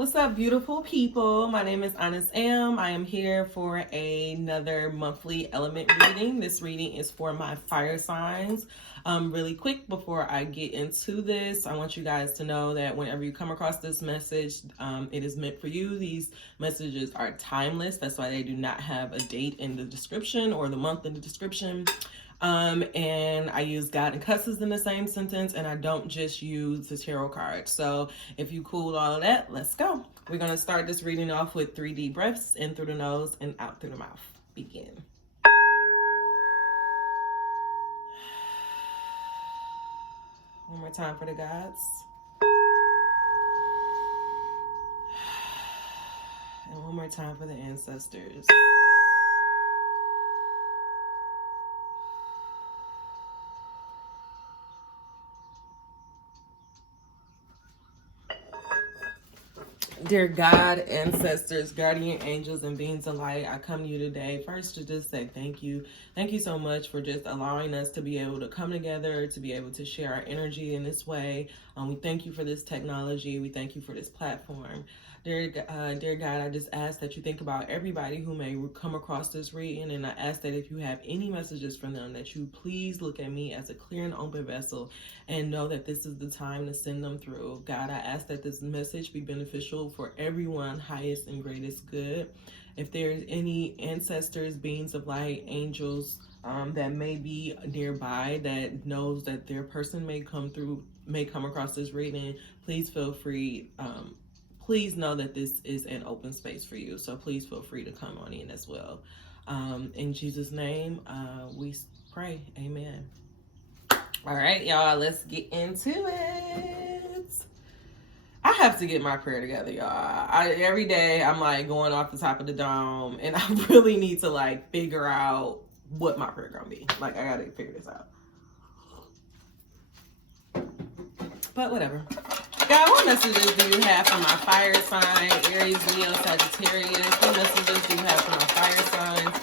What's up, beautiful people? My name is Honest Am. I am here for another monthly element reading. This reading is for my fire signs. Really quick before I get into this, I want you guys to know that whenever you come across this message, it is meant for you. These messages are timeless. That's why they do not have a date in the description or the month in the description. And I use God and cusses in the same sentence, and I don't just use the tarot card. So if you cool all of that, let's go. We're going to start this reading off with 3 deep breaths in through the nose and out through the mouth. Begin. One more time for the gods. And one more time for the ancestors. Dear God, ancestors, guardian angels, and beings of light, I come to you today first to just say thank you. Thank you so much for just allowing us to be able to come together, to be able to share our energy in this way. We thank you for this technology. We thank you for this platform. Dear God, I just ask that you think about everybody who may come across this reading, and I ask that if you have any messages from them, that you please look at me as a clear and open vessel and know that this is the time to send them through. God, I ask that this message be beneficial for everyone, highest and greatest good. If there's any ancestors, beings of light, angels that may be nearby that knows that their person may come across this reading, please feel free. Please know that this is an open space for you. So please feel free to come on in as well. In Jesus' name, we pray. Amen. All right, y'all, let's get into it. I have to get my prayer together, y'all. Every day I'm like going off the top of the dome, and I really need to like figure out what my prayer gonna be. Like, I gotta figure this out. But whatever. God, what messages do you have for my fire sign, Aries, Leo, Sagittarius? What messages do you have for my fire signs,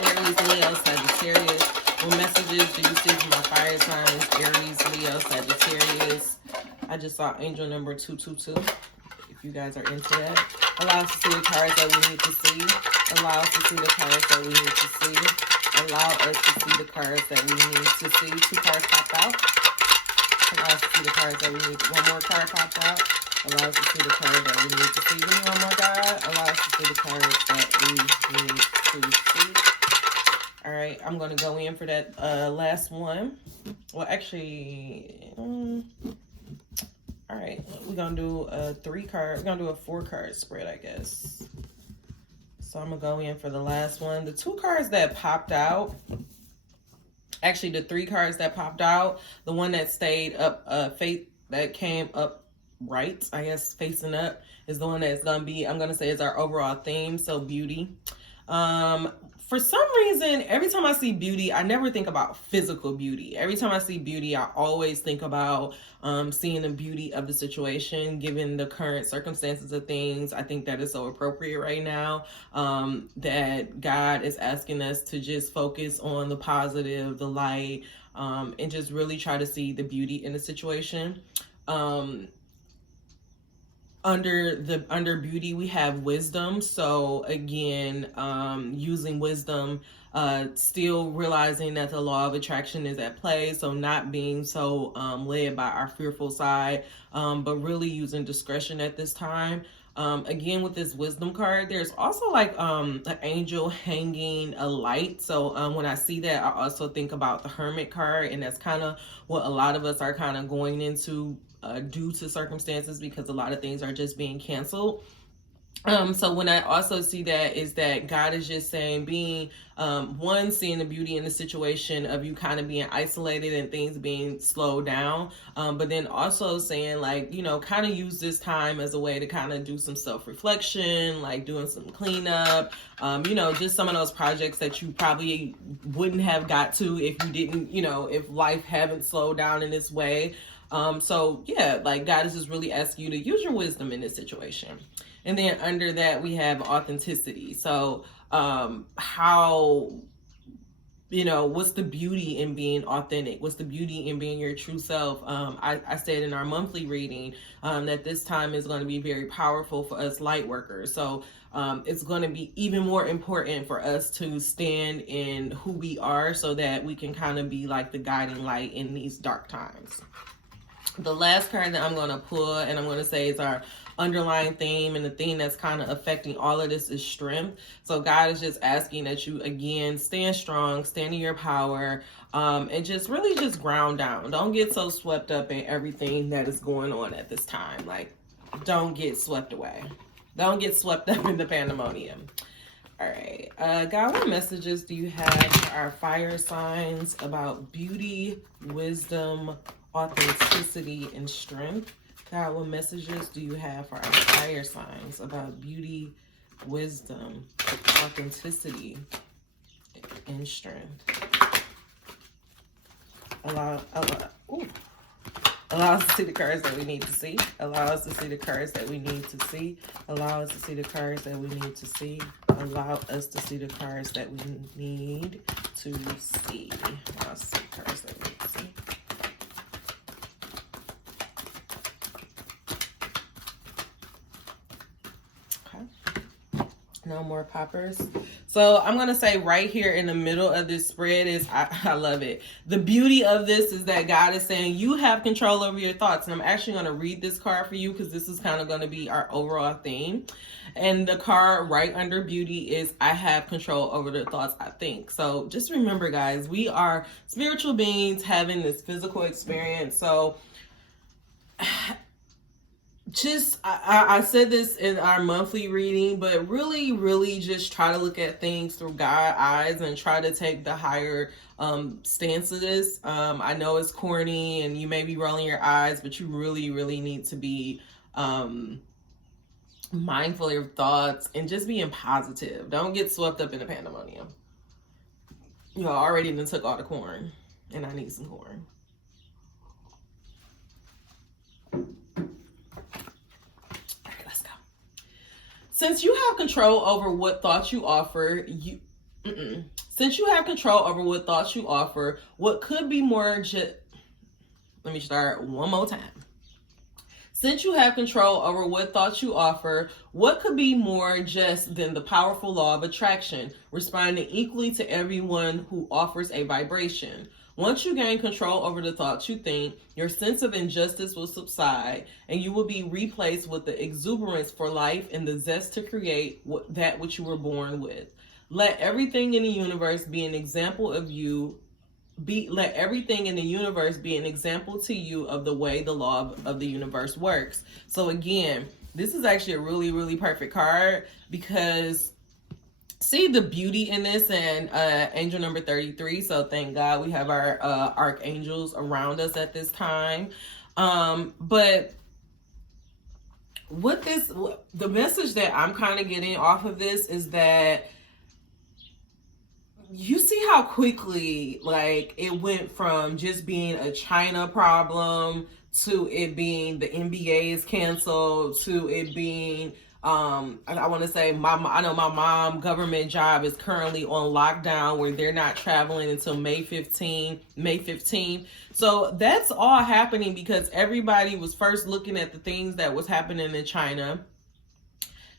Aries, Leo, Sagittarius? What messages do you see for my fire signs, Aries, Leo, Sagittarius? I just saw angel number 222. If you guys are into that. Allow us to see the cards that we need to see. Allow us to see the cards that we need to see. Allow us to see the cards that we need to see. 2 cards popped out. Allow us to see the cards that we need. 1 more card popped out. Allow us to see the card that we need to see. Give me 1 more card. Allow us to see the cards that we need to see. All right, I'm going to go in for that last one. Well, actually, all right, we're going to do a 3 card. We're going to do a 4 card spread, I guess. So I'm going to go in for the last one. The 2 cards that popped out, actually the 3 cards that popped out, the one that stayed up, that came up right, I guess, facing up, is the one that's going to be, I'm going to say, is our overall theme. So beauty. For some reason, every time I see beauty, I never think about physical beauty. Every time I see beauty, I always think about seeing the beauty of the situation, given the current circumstances of things. I think that is so appropriate right now, that God is asking us to just focus on the positive, the light, and just really try to see the beauty in the situation. Under beauty, we have wisdom. So again, using wisdom, still realizing that the law of attraction is at play. So not being so led by our fearful side, but really using discretion at this time. Again, with this wisdom card, there's also like an angel hanging a light. So when I see that, I also think about the hermit card, and that's kind of what a lot of us are kind of going into due to circumstances, because a lot of things are just being canceled. So when I also see that, is that God is just saying, being one, seeing the beauty in the situation of you kind of being isolated and things being slowed down, but then also saying, like, you know, kind of use this time as a way to kind of do some self-reflection, like doing some cleanup, you know, just some of those projects that you probably wouldn't have got to if you didn't, you know, if life haven't slowed down in this way. So yeah, like God is just really asking you to use your wisdom in this situation. And then under that, we have authenticity. So how you know, what's the beauty in being authentic? What's the beauty in being your true self? I said in our monthly reading that this time is going to be very powerful for us light workers. So it's going to be even more important for us to stand in who we are so that we can kind of be like the guiding light in these dark times. The last card that I'm going to pull and I'm going to say is our underlying theme, and the theme that's kind of affecting all of this is strength. So God is just asking that you again stand strong, stand in your power, and just really just ground down. Don't get so swept up in everything that is going on at this time. Like, don't get swept away. Don't get swept up in the pandemonium. All right, God, what messages do you have for our fire signs about beauty, wisdom, authenticity, and strength? God, what messages do you have for our fire signs about beauty, wisdom, authenticity, and strength? Allow us to see the cards that we need to see. Allow us to see the cards that we need to see. Allow us to see the cards that we need to see. Allow us to see the cards that we need to see. Allow us to see the cards that we need to see. No more poppers. So I'm going to say right here in the middle of this spread is, I love it. The beauty of this is that God is saying you have control over your thoughts. And I'm actually going to read this card for you because this is kind of going to be our overall theme. And the card right under beauty is I have control over the thoughts I think. So just remember, guys, we are spiritual beings having this physical experience. So just, I said this in our monthly reading, but really just try to look at things through God's eyes and try to take the higher stance of this. I know it's corny and you may be rolling your eyes, but you really need to be mindful of your thoughts and just being positive. Don't get swept up in the pandemonium. You know, I already even took all the corn and I need some corn. Since you have control over what thoughts you offer, since you have control over what thoughts you offer, what could be more let me start one more time. Since you have control over what thoughts you offer, what could be more just than the powerful law of attraction, responding equally to everyone who offers a vibration? Once you gain control over the thoughts you think, your sense of injustice will subside, and you will be replaced with the exuberance for life and the zest to create that which you were born with. Let everything in the universe be an example of you. Let everything in the universe be an example to you of the way the law of the universe works. So again, this is actually a really perfect card because see the beauty in this, and angel number 33. So thank God we have our archangels around us at this time. But with this, the message that I'm kind of getting off of this is that you see how quickly like it went from just being a China problem to it being the NBA is canceled to it being I want to say I know my mom government job is currently on lockdown where they're not traveling until May 15th. So that's all happening because everybody was first looking at the things that was happening in China,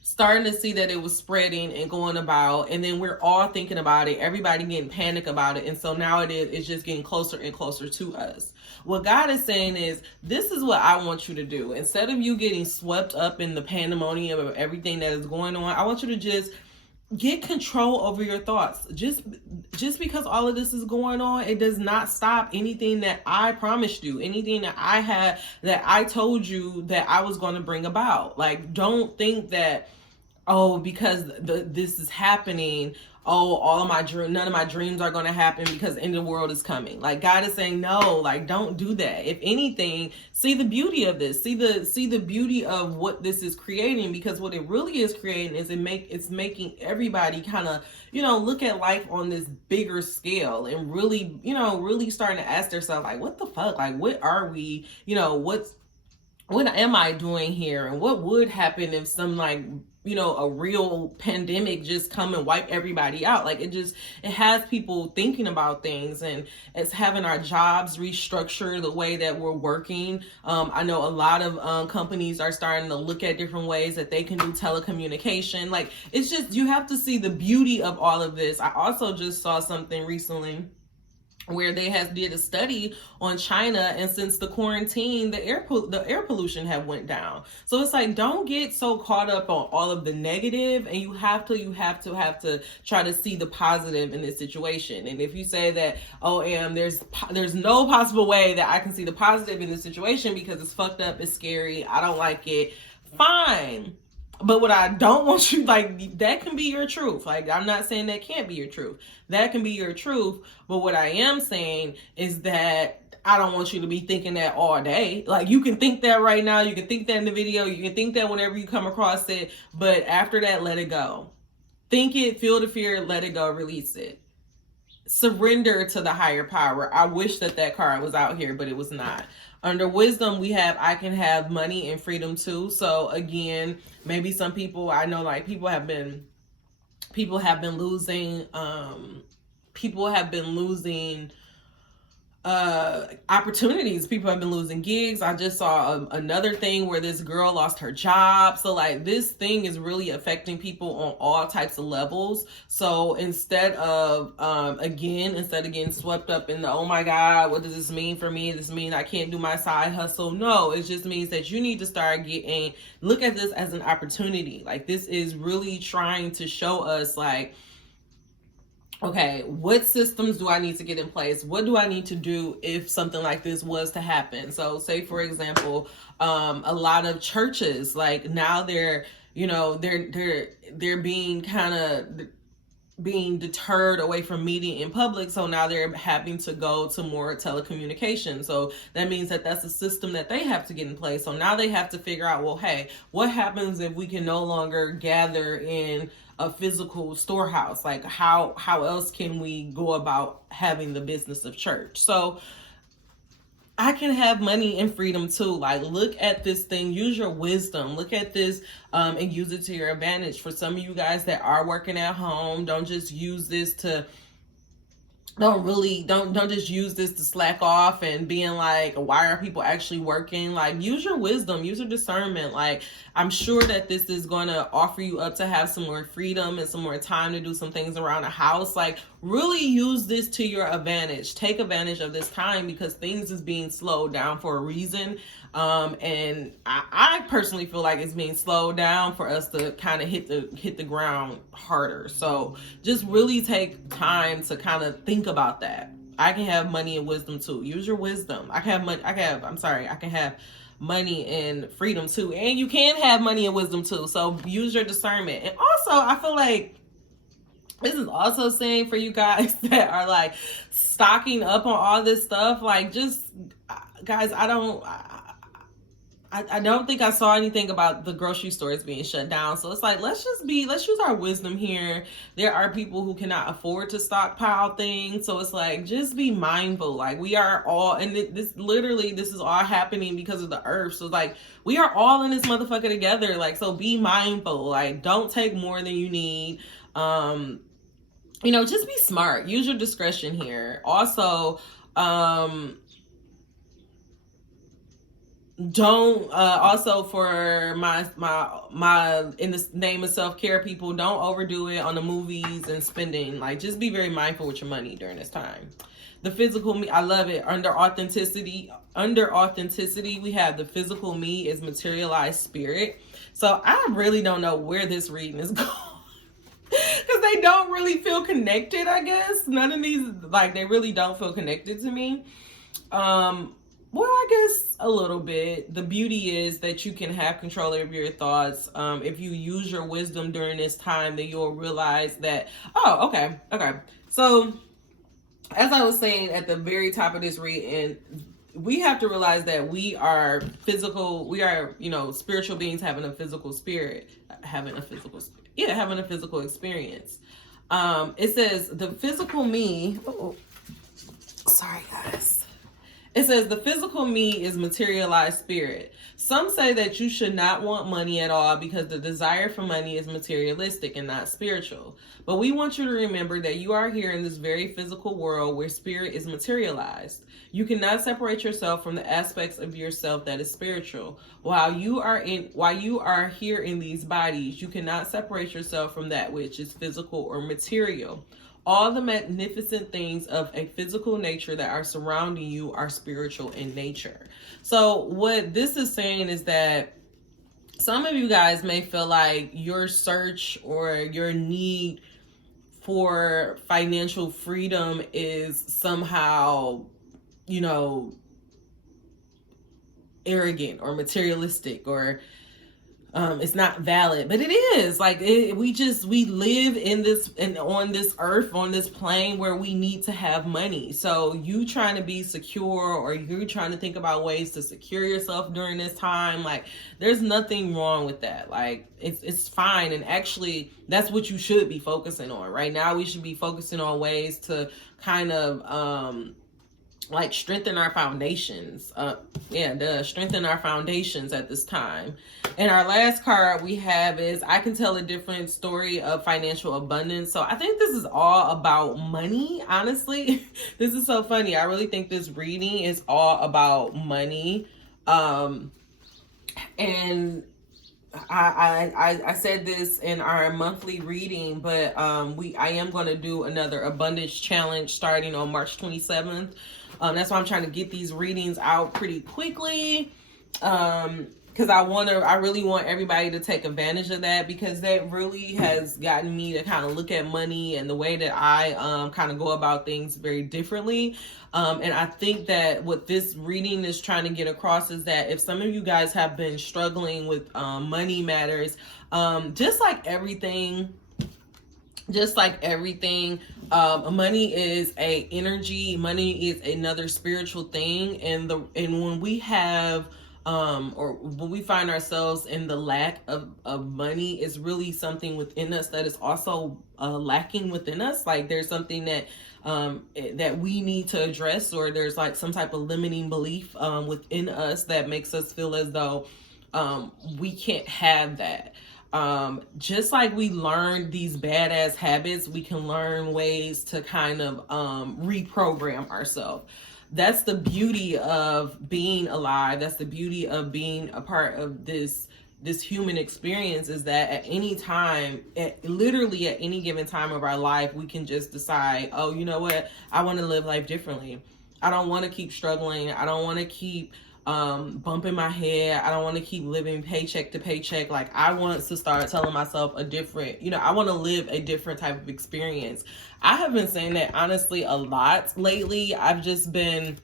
starting to see that it was spreading and going about, and then we're all thinking about it, everybody getting panic about it, and so now it's just getting closer and closer to us. What God is saying is, this is what I want you to do. Instead of you getting swept up in the pandemonium of everything that is going on, I want you to just get control over your thoughts. Just because all of this is going on, it does not stop anything that I promised you, anything that I had, that I told you that I was going to bring about. Like, don't think that, oh, because this is happening, oh, none of my dreams are going to happen because the end of the world is coming. Like, God is saying, no, like, don't do that. If anything, see the beauty of this. See the beauty of what this is creating, because what it really is creating is it's making everybody kind of, look at life on this bigger scale and really, really starting to ask themselves, like, what the fuck? Like, what are we, what am I doing here? And what would happen if some, like, you know, a real pandemic just come and wipe everybody out? Like, it has people thinking about things, and it's having our jobs restructure the way that we're working. I know a lot of companies are starting to look at different ways that they can do telecommunication. Like, it's just, you have to see the beauty of all of this. I also just saw something recently where they did a study on China, and since the quarantine, the air pollution have went down. So it's like, don't get so caught up on all of the negative, and you have to try to see the positive in this situation. And if you say that, oh, there's no possible way that I can see the positive in this situation because it's fucked up, it's scary, I don't like it, fine. But what I don't want you, like, that can be your truth. Like, I'm not saying that can't be your truth. That can be your truth. But what I am saying is that I don't want you to be thinking that all day. Like, you can think that right now. You can think that in the video. You can think that whenever you come across it. But after that, let it go. Think it, feel the fear, let it go, release it. Surrender to the higher power. I wish that card was out here, but it was not. Under wisdom, we have, I can have money and freedom too. So again, maybe some people, I know, like, people have been losing opportunities. People have been losing gigs. I just saw another thing where this girl lost her job. So, like, this thing is really affecting people on all types of levels. So instead of getting swept up in the, oh my God, what does this mean for me? Does this mean I can't do my side hustle? No, it just means that you need to start look at this as an opportunity. Like, this is really trying to show us, like, okay, what systems do I need to get in place? What do I need to do if something like this was to happen? So say, for example, a lot of churches, like, now they're being deterred away from meeting in public. So now they're having to go to more telecommunication. So that means that that's a system that they have to get in place. So now they have to figure out, well, hey, what happens if we can no longer gather in a physical storehouse? Like, how else can we go about having the business of church? So I can have money and freedom too. Like, look at this thing, use your wisdom, look at this and use it to your advantage. For some of you guys that are working at home, don't just use this to don't just use this to slack off and being like, why are people actually working? Like, use your wisdom, use your discernment. Like, I'm sure that this is going to offer you up to have some more freedom and some more time to do some things around the house. Like, really use this to your advantage. Take advantage of this time, because things is being slowed down for a reason. And I personally feel like it's being slowed down for us to kind of hit the ground harder. So just really take time to kind of think about that. I can have money and wisdom too. Use your wisdom. I can have money and freedom too. And you can have money and wisdom too. So use your discernment. And also, I feel like this is also saying for you guys that are like stocking up on all this stuff, like, just, guys, I don't think I saw anything about the grocery stores being shut down. So it's like, let's use our wisdom here. There are people who cannot afford to stockpile things. So it's like, just be mindful. Like, we are all, and this is all happening because of the earth. So, like, we are all in this motherfucker together. Like, so be mindful. Like, don't take more than you need. Just be smart. Use your discretion here. Also, don't also, for my in the name of self-care, people, don't overdo it on the movies and spending. Like, just be very mindful with your money during this time. The physical me, I love it. Under authenticity, we have the physical me is materialized spirit. So I really don't know where this reading is going, because they don't really feel connected, I guess. None of these, like, they really don't feel connected to me. Well, I guess a little bit. The beauty is that you can have control over your thoughts. If you use your wisdom during this time, then you'll realize that, oh, okay. So, as I was saying at the very top of this reading, we have to realize that we are spiritual beings having a physical experience. It says the physical me, sorry guys. It says the physical me is materialized spirit. Some say that you should not want money at all because the desire for money is materialistic and not spiritual. But we want you to remember that you are here in this very physical world where spirit is materialized. You cannot separate yourself from the aspects of yourself that is spiritual. While you are here in these bodies, you cannot separate yourself from that which is physical or material. All the magnificent things of a physical nature that are surrounding you are spiritual in nature. So what this is saying is that some of you guys may feel like your search or your need for financial freedom is somehow, arrogant or materialistic, or it's not valid, but it is. Like, we live in this, and on this earth, on this plane, where we need to have money. So you trying to be secure, or you're trying to think about ways to secure yourself during this time, like, there's nothing wrong with that. Like, it's fine. And actually, that's what you should be focusing on right now. We should be focusing on ways to kind of like strengthen our foundations. Strengthen our foundations at this time. And our last card we have is, I can tell a different story of financial abundance. So I think this is all about money, honestly. This is so funny. I really think this reading is all about money. And I said this in our monthly reading, but I am going to do another abundance challenge starting on March 27th. That's why I'm trying to get these readings out pretty quickly, because I really want everybody to take advantage of that, because that really has gotten me to kind of look at money and the way that I kind of go about things very differently. And I think that what this reading is trying to get across is that if some of you guys have been struggling with money matters, just like everything, money is a energy. Money is another spiritual thing. And when we have or when we find ourselves in the lack of money, it's really something within us that is also lacking within us. Like, there's something that that we need to address, or there's like some type of limiting belief within us that makes us feel as though we can't have that. Just like we learned these badass habits, we can learn ways to kind of reprogram ourselves. That's the beauty of being alive. That's the beauty of being a part of this human experience, is that at any time, literally at any given time of our life, we can just decide, oh, you know what? I want to live life differently. I don't want to keep struggling. I don't want to keep bumping my head. I don't want to keep living paycheck to paycheck. Like, I want to start telling myself I want to live a different type of experience. I have been saying that honestly a lot lately. I've just been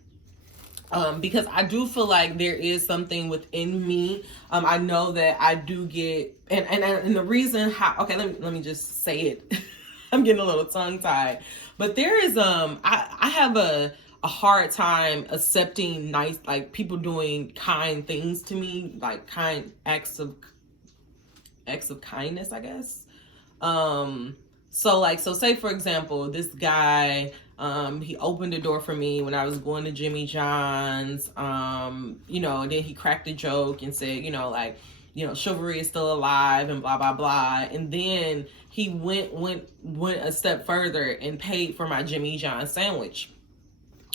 because I do feel like there is something within me. I know that I do get, and the reason how, okay, let me just say it. I'm getting a little tongue tied, but there is, I have a hard time accepting nice, like, people doing kind things to me, like kind acts of kindness, I guess. So say for example, this guy, he opened the door for me when I was going to Jimmy John's, then he cracked a joke and said, chivalry is still alive and blah, blah, blah. And then he went a step further and paid for my Jimmy John's sandwich.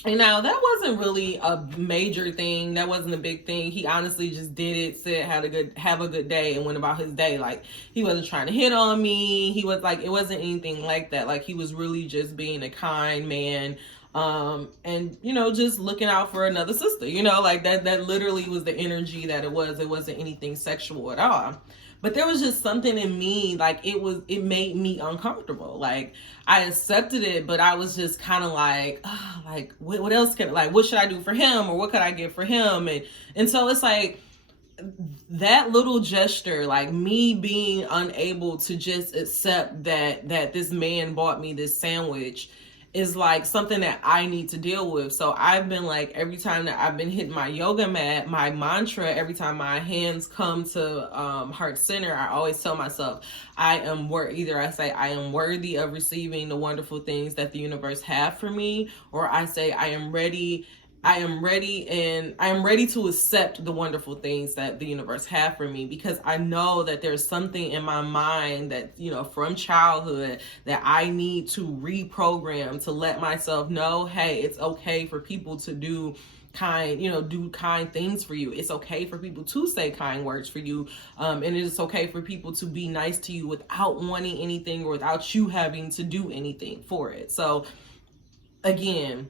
And now that wasn't really a major thing. That wasn't a big thing. He honestly just did it, said have a good day, and went about his day. Like, he wasn't trying to hit on me. He was like, it wasn't anything like that. Like, he was really just being a kind man. And just looking out for another sister, like that literally was the energy that it was. It wasn't anything sexual at all. But there was just something in me, like, it made me uncomfortable. Like, I accepted it, but I was just kind of like, oh, like, what else what should I do for him? Or what could I get for him? And so it's like, that little gesture, like me being unable to just accept that this man bought me this sandwich, is like something that I need to deal with. So I've been like, every time that I've been hitting my yoga mat, my mantra, every time my hands come to heart center, I always tell myself, I am worthy of receiving the wonderful things that the universe have for me, or I say I am ready I am ready, and I am ready to accept the wonderful things that the universe have for me, because I know that there's something in my mind that, you know, from childhood that I need to reprogram to let myself know, hey, it's okay for people to do kind things for you. It's okay for people to say kind words for you. And it's okay for people to be nice to you without wanting anything or without you having to do anything for it. So again,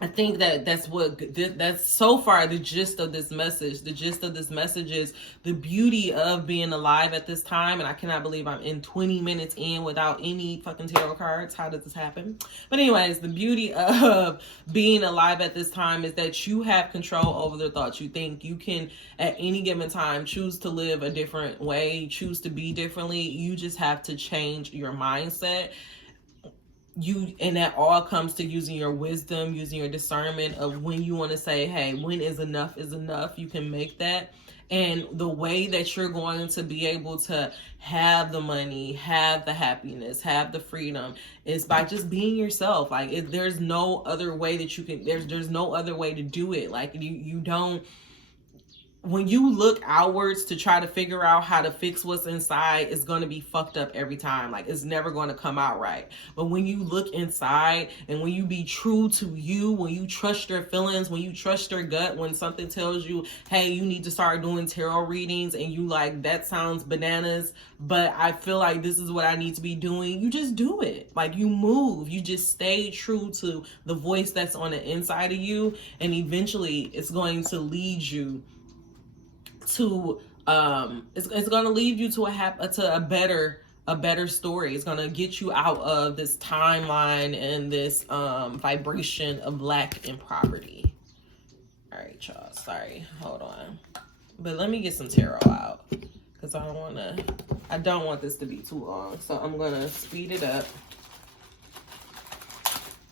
I think that that's so far the gist of this message. The gist of this message is the beauty of being alive at this time. And I cannot believe I'm in 20 minutes in without any fucking tarot cards. How did this happen? But anyways, the beauty of being alive at this time is that you have control over the thoughts you think. You can, at any given time, choose to live a different way, choose to be differently. You just have to change your mindset. And that all comes to using your wisdom, using your discernment of when you want to say, hey, when is enough is enough. You can make that. And the way that you're going to be able to have the money, have the happiness, have the freedom is by just being yourself. Like, there's no other way that you can, there's no other way to do it. Like, you don't, when you look outwards to try to figure out how to fix what's inside, it's going to be fucked up every time. Like, it's never going to come out right. But when you look inside and when you be true to you, when you trust your feelings, when you trust your gut, when something tells you, hey, you need to start doing tarot readings, and you like, that sounds bananas, but I feel like this is what I need to be doing, you just do it. Like, you move, you just stay true to the voice that's on the inside of you, and eventually it's going to lead you to it's going to lead you to a better story. It's going to get you out of this timeline and this vibration of lack and poverty. All right, y'all, sorry, hold on, but let me get some tarot out because I don't want this to be too long, so I'm gonna speed it up.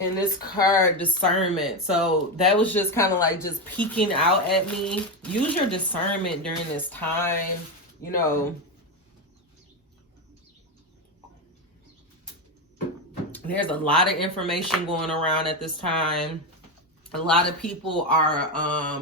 And this card, discernment. So that was just kind of like just peeking out at me. Use your discernment during this time. You know, there's a lot of information going around at this time. A lot of people are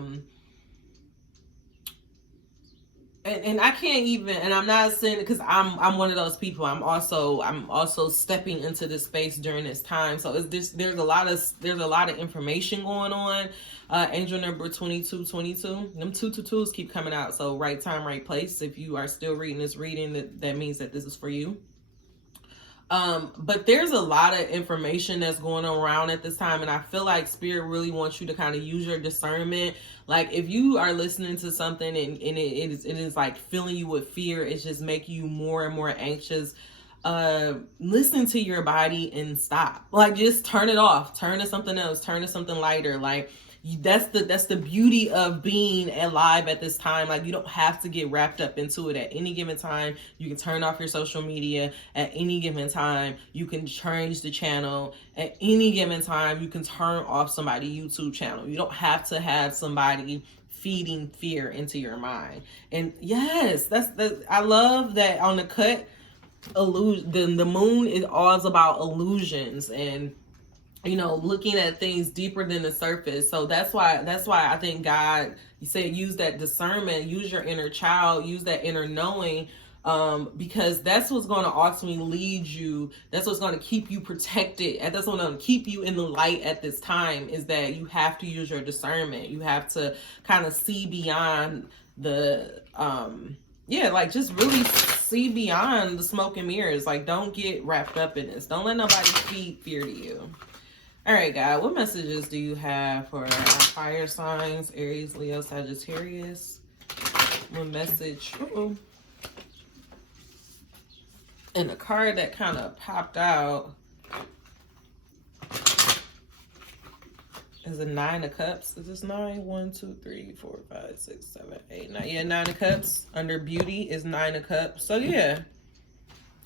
and I can't even, and I'm not saying, because I'm one of those people. I'm also stepping into this space during this time. So there's a lot of information going on. Angel number 2222. Them 222s keep coming out. So right time, right place. If you are still reading this reading, that means that this is for you. But there's a lot of information that's going around at this time, and I feel like Spirit really wants you to kind of use your discernment. Like, if you are listening to something and it is like filling you with fear, it's just making you more and more anxious, listen to your body and stop. Like, just turn it off, turn to something else, turn to something lighter. Like, that's the beauty of being alive at this time. Like, you don't have to get wrapped up into it at any given time. You can turn off your social media at any given time. You can change the channel at any given time. You can turn off somebody's YouTube channel. You don't have to have somebody feeding fear into your mind. And yes, I love that on the cut, the moon is all about illusions and, you know, looking at things deeper than the surface. So that's why I think God, you said, use that discernment, use your inner child, use that inner knowing, because that's what's going to ultimately lead you. That's what's going to keep you protected, and that's what's going to keep you in the light at this time, is that you have to use your discernment. You have to kind of see beyond the like, just really see beyond the smoke and mirrors. Like, don't get wrapped up in this. Don't let nobody feed fear to you. All right, God, what messages do you have for our fire signs, Aries, Leo, Sagittarius? One message. And the card that kind of popped out is a 9 of Cups. Is this 9? 1, 2, 3, 4, 5, 6, 7, 8, 9. Yeah, 9 of Cups. Under beauty is 9 of Cups. So yeah,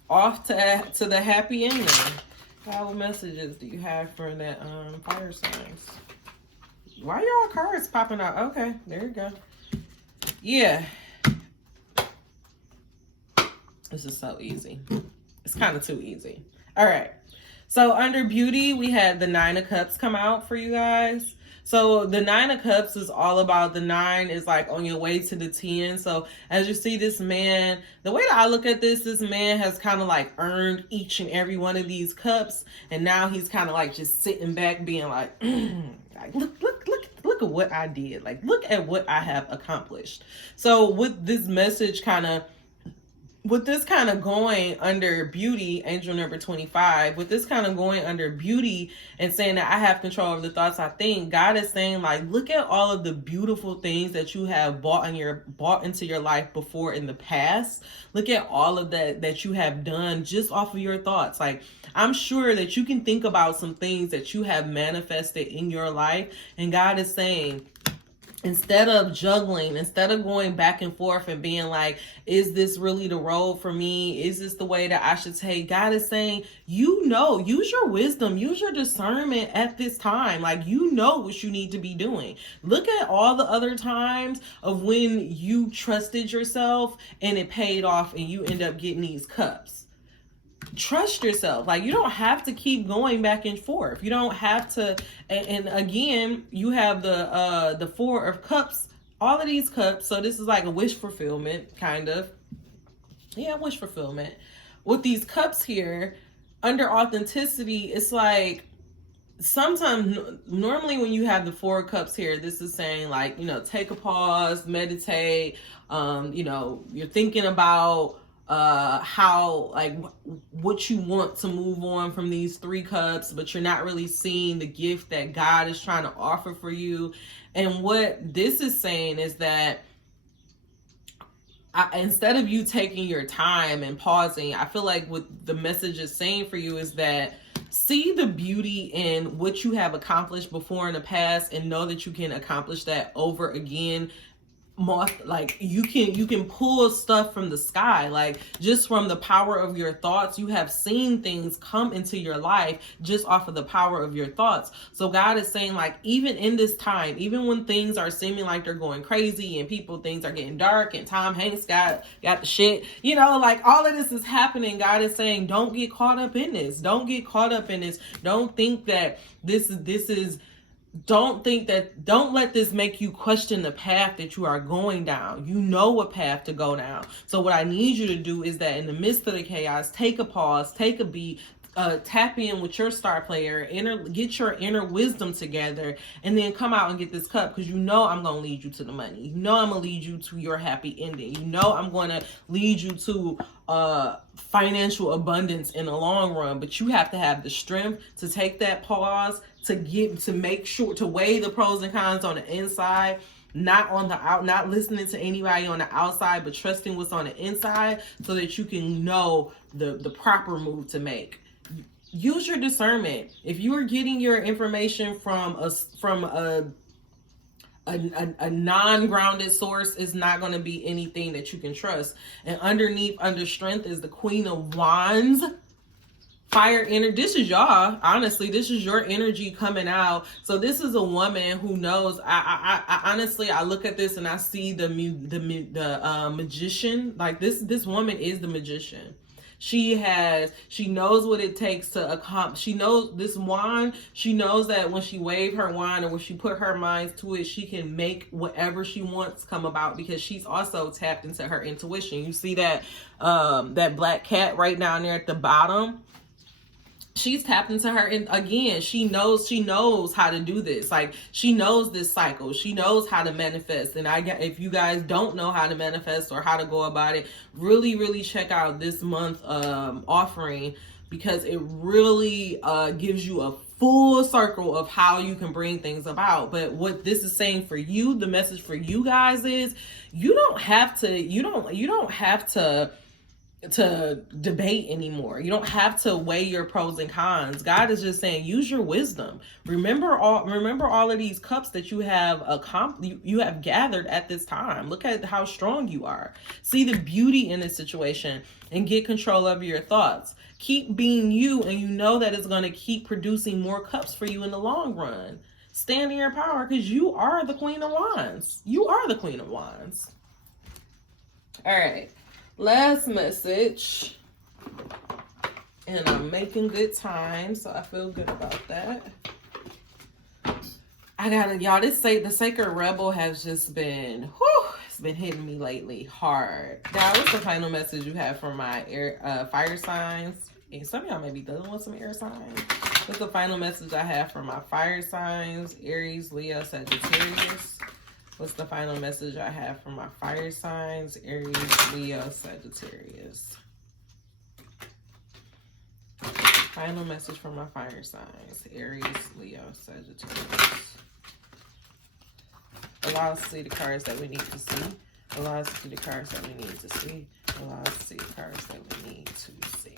off to the happy ending. What messages do you have for that fire signs? Why are y'all cards popping out? Okay, there you go. Yeah. This is so easy. It's kind of too easy. All right. So under beauty, we had the 9 of Cups come out for you guys. So the 9 of Cups is all about, the 9 is like on your way to the 10. So as you see this man, the way that I look at this man has kind of like earned each and every one of these cups. And now he's kind of like just sitting back being like, like look at what I did. Like, look at what I have accomplished. So with this message with this kind of going under beauty, angel number 25, with this kind of going under beauty and saying that I have control of the thoughts I think, God is saying, like, look at all of the beautiful things that you have bought into your life before in the past. Look at all of that you have done just off of your thoughts. Like, I'm sure that you can think about some things that you have manifested in your life, and God is saying, instead of juggling, instead of going back and forth and being like, is this really the road for me? Is this the way that I should take? God is saying, use your wisdom, use your discernment at this time. Like, you know what you need to be doing. Look at all the other times of when you trusted yourself and it paid off and you end up getting these cups. Trust yourself. Like, you don't have to keep going back and forth. You don't have to. And again, you have the 4 of Cups, all of these cups. So this is like a wish fulfillment, kind of. Yeah, wish fulfillment. With these cups here, under authenticity, it's like, sometimes, normally when you have the 4 cups here, this is saying, like, take a pause, meditate. You're thinking about how, like, what you want to move on from these 3 cups, but you're not really seeing the gift that God is trying to offer for you. And what this is saying is that instead of you taking your time and pausing, I feel like what the message is saying for you is that see the beauty in what you have accomplished before in the past, and know that you can accomplish that over again. Like, you can pull stuff from the sky, like, just from the power of your thoughts. You have seen things come into your life just off of the power of your thoughts. So God is saying, like, even in this time, even when things are seeming like they're going crazy and things are getting dark and Tom Hanks got the shit, like, all of this is happening, God is saying, don't get caught up in this. Don't get caught up in this. Don't think that don't let this make you question the path that you are going down. You know what path to go down. So what I need you to do is that in the midst of the chaos, take a pause, take a beat, tap in with your star player, get your inner wisdom together, and then come out and get this cup, because I'm going to lead you to the money. I'm going to lead you to your happy ending. I'm going to lead you to financial abundance in the long run. But you have to have the strength to take that pause, to make sure to weigh the pros and cons on the inside, not listening to anybody on the outside, but trusting what's on the inside, so that you can know the proper move to make. Use your discernment. If you are getting your information from a non-grounded source, is not going to be anything that you can trust. And under strength is the Queen of Wands. Fire energy. This is y'all. Honestly, this is your energy coming out. So this is a woman who knows. I honestly, I look at this and I see the magician. Like, this woman is the magician. She knows what it takes to accomplish. She knows this wand. She knows that when she wave her wand, and when she put her mind to it, she can make whatever she wants come about, because she's also tapped into her intuition. You see that black cat right down there at the bottom? She's tapped into her, and again, she knows how to do this. Like, she knows this cycle. She knows how to manifest. And if you guys don't know how to manifest or how to go about it, really, really check out this month offering, because it really gives you a full circle of how you can bring things about. But what this is saying for you, the message for you guys is, you don't have to debate anymore. You don't have to weigh your pros and cons. God is just saying, use your wisdom. Remember all of these cups that you have you have gathered at this time. Look at how strong you are. See the beauty in this situation and get control of your thoughts. Keep being you, and you know that it's going to keep producing more cups for you in the long run. Stand in your power, because you are the Queen of Wands. You are the Queen of Wands. All right. Last message, and I'm making good time, so I feel good about that. y'all, the Sacred Rebel has just been, whew, it's been hitting me lately hard. Now, what's the final message you have for my fire signs? And some of y'all may be dealing with some air signs. What's the final message I have for my fire signs? Aries, Leo, Sagittarius. What's the final message I have for my fire signs? Aries, Leo, Sagittarius. Final message for my fire signs. Aries, Leo, Sagittarius. Allow us to see the cards that we need to see. Allow us to see the cards that we need to see. Allow us to see the cards that we need to see.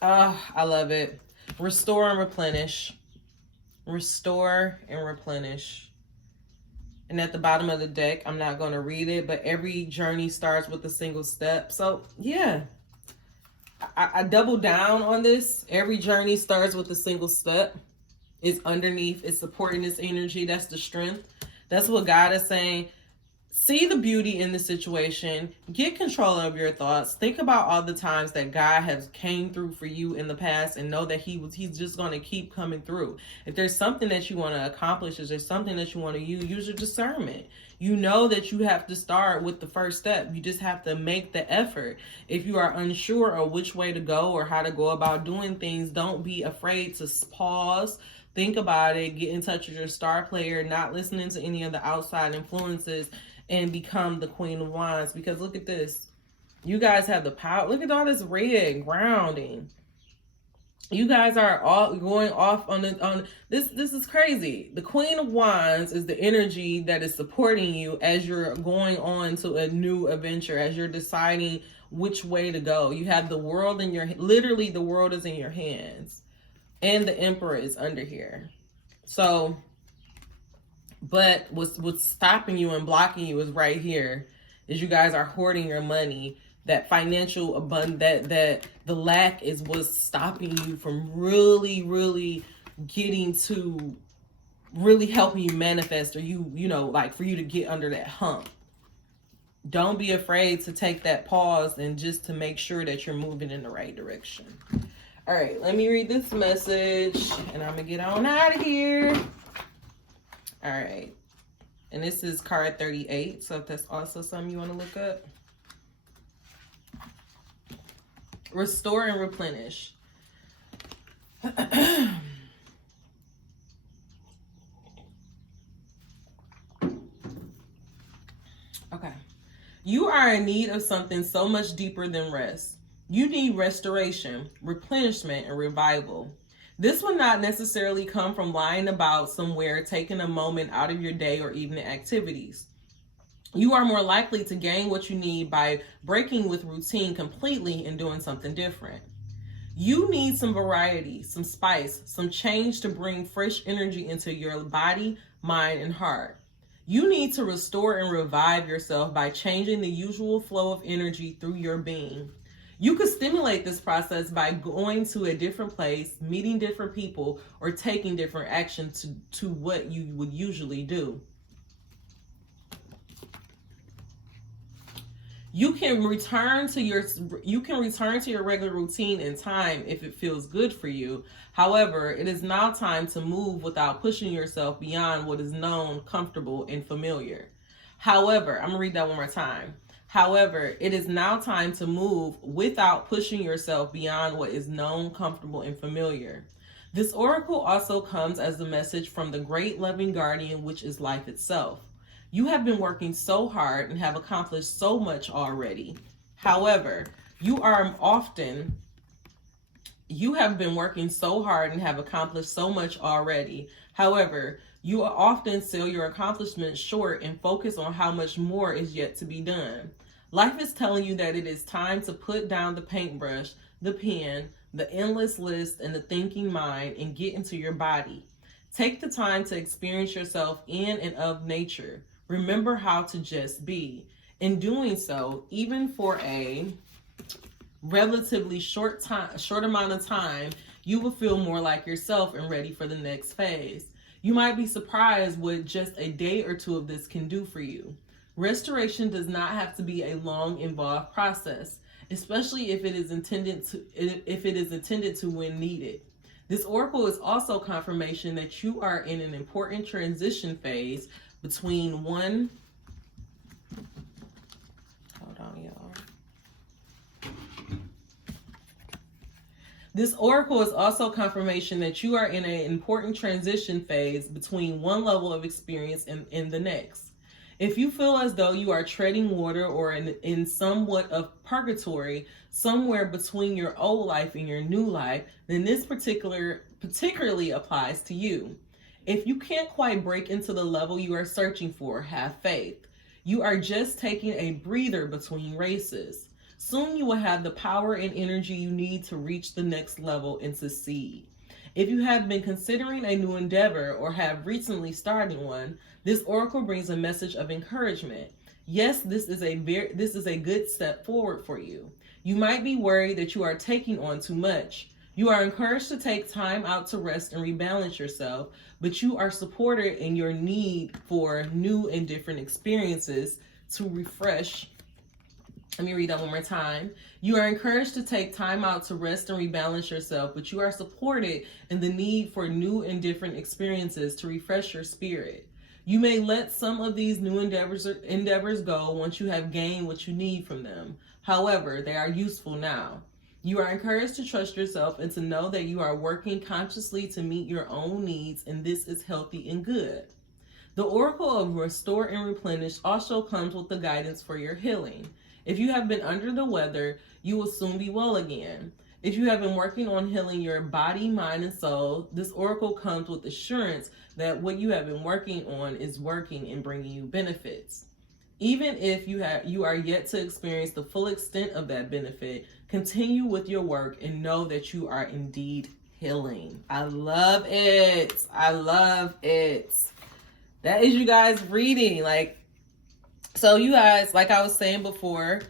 Oh, I love it. Restore and replenish. Restore and replenish. And at the bottom of the deck, I'm not going to read it, but every journey starts with a single step. So, yeah. I double down on this. Every journey starts with a single step. It's underneath. It's supporting this energy. That's the strength. That's what God is saying. See the beauty in the situation. Get control of your thoughts. Think about all the times that God has came through for you in the past and know that he's just going to keep coming through. If there's something that you want to accomplish, if there's something that you want to use your discernment. You know that you have to start with the first step. You just have to make the effort. If you are unsure of which way to go or how to go about doing things, don't be afraid to pause. Think about it. Get in touch with your star player, not listening to any of the outside influences, and become the Queen of Wands. Because look at this. You guys have the power. Look at all this red grounding. You guys are all going off on this. This is crazy. The Queen of Wands is the energy that is supporting you as you're going on to a new adventure, as you're deciding which way to go. You have the world in your, literally the world is in your hands. And the Emperor is under here. So, but what's stopping you and blocking you is right here. Is you guys are hoarding your money. That financial abundance, that the lack is what's stopping you from really getting to really helping you manifest, or you know, like for you to get under that hump. Don't be afraid to take that pause and just to make sure that you're moving in the right direction. All right, let me read this message and I'm gonna get on out of here. All right, and this is card 38, so if that's also something you want to look up. Restore and replenish. Okay. You are in need of something so much deeper than rest. You need restoration, replenishment, and revival. This will not necessarily come from lying about somewhere, taking a moment out of your day or evening activities. You are more likely to gain what you need by breaking with routine completely and doing something different. You need some variety, some spice, some change to bring fresh energy into your body, mind, and heart. You need to restore and revive yourself by changing the usual flow of energy through your being. You could stimulate this process by going to a different place, meeting different people, or taking different action to what you would usually do. You can return to your regular routine in time if it feels good for you. However, it is now time to move without pushing yourself beyond what is known, comfortable, and familiar. However, I'm going to read that one more time. However, it is now time to move without pushing yourself beyond what is known, comfortable, and familiar. This oracle also comes as a message from the great loving guardian, which is life itself. You have been working so hard and have accomplished so much already. However, you have been working so hard and have accomplished so much already. However, you often sell your accomplishments short and focus on how much more is yet to be done. Life is telling you that it is time to put down the paintbrush, the pen, the endless list, and the thinking mind and get into your body. Take the time to experience yourself in and of nature. Remember how to just be. In doing so, even for a relatively short amount of time, you will feel more like yourself and ready for the next phase. You might be surprised what just a day or two of this can do for you. Restoration does not have to be a long, involved process. especially if it is intended to when needed. This oracle is also confirmation that you are in an important transition phase between one. Hold on, y'all. This oracle is also confirmation that you are in an important transition phase between one level of experience and the next. If you feel as though you are treading water or in somewhat of purgatory, somewhere between your old life and your new life, then this particularly applies to you. If you can't quite break into the level you are searching for, have faith. You are just taking a breather between races. Soon you will have the power and energy you need to reach the next level and succeed. If you have been considering a new endeavor or have recently started one, this oracle brings a message of encouragement. Yes, this is a good step forward for you. You might be worried that you are taking on too much. You are encouraged to take time out to rest and rebalance yourself, but you are supported in your need for new and different experiences to refresh. Let me read that one more time. You are encouraged to take time out to rest and rebalance yourself, but you are supported in the need for new and different experiences to refresh your spirit. You may let some of these new endeavors go once you have gained what you need from them. However, they are useful now. You are encouraged to trust yourself and to know that you are working consciously to meet your own needs, and this is healthy and good. The oracle of restore and replenish also comes with the guidance for your healing. If you have been under the weather, you will soon be well again. If you have been working on healing your body, mind, and soul, this oracle comes with assurance that what you have been working on is working and bringing you benefits. Even if you are yet to experience the full extent of that benefit, continue with your work and know that you are indeed healing. I love it. I love it. That is you guys reading. So you guys, like I was saying before,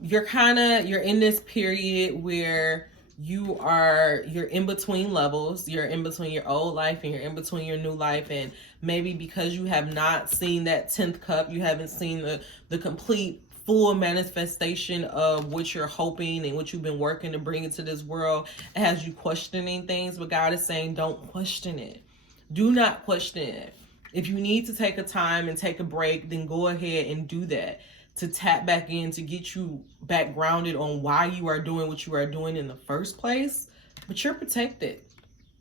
you're in this period where you're in between levels. You're in between your old life and you're in between your new life. And maybe because you have not seen that 10th cup, you haven't seen the complete full manifestation of what you're hoping and what you've been working to bring into this world. It has you questioning things, but God is saying, don't question it. Do not question it. If you need to take a time and take a break, then go ahead and do that, to tap back in, to get you back grounded on why you are doing what you are doing in the first place. But you're protected.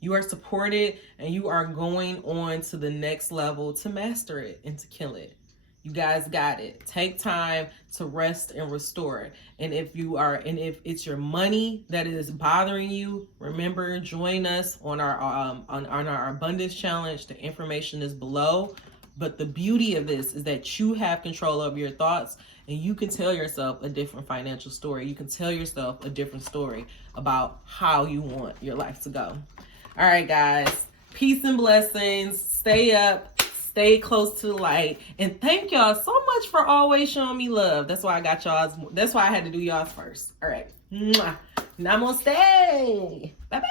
You are supported, and you are going on to the next level to master it and to kill it. You guys got it. Take time to rest and restore it. And if it's your money that is bothering you, remember, join us on our abundance challenge. The information is below. But the beauty of this is that you have control over your thoughts, and you can tell yourself a different financial story. You can tell yourself a different story about how you want your life to go. All right, guys. Peace and blessings. Stay up. Stay close to the light. And thank y'all so much for always showing me love. That's why I got y'all's. That's why I had to do y'all's first. All right. Mwah. Namaste. Bye-bye.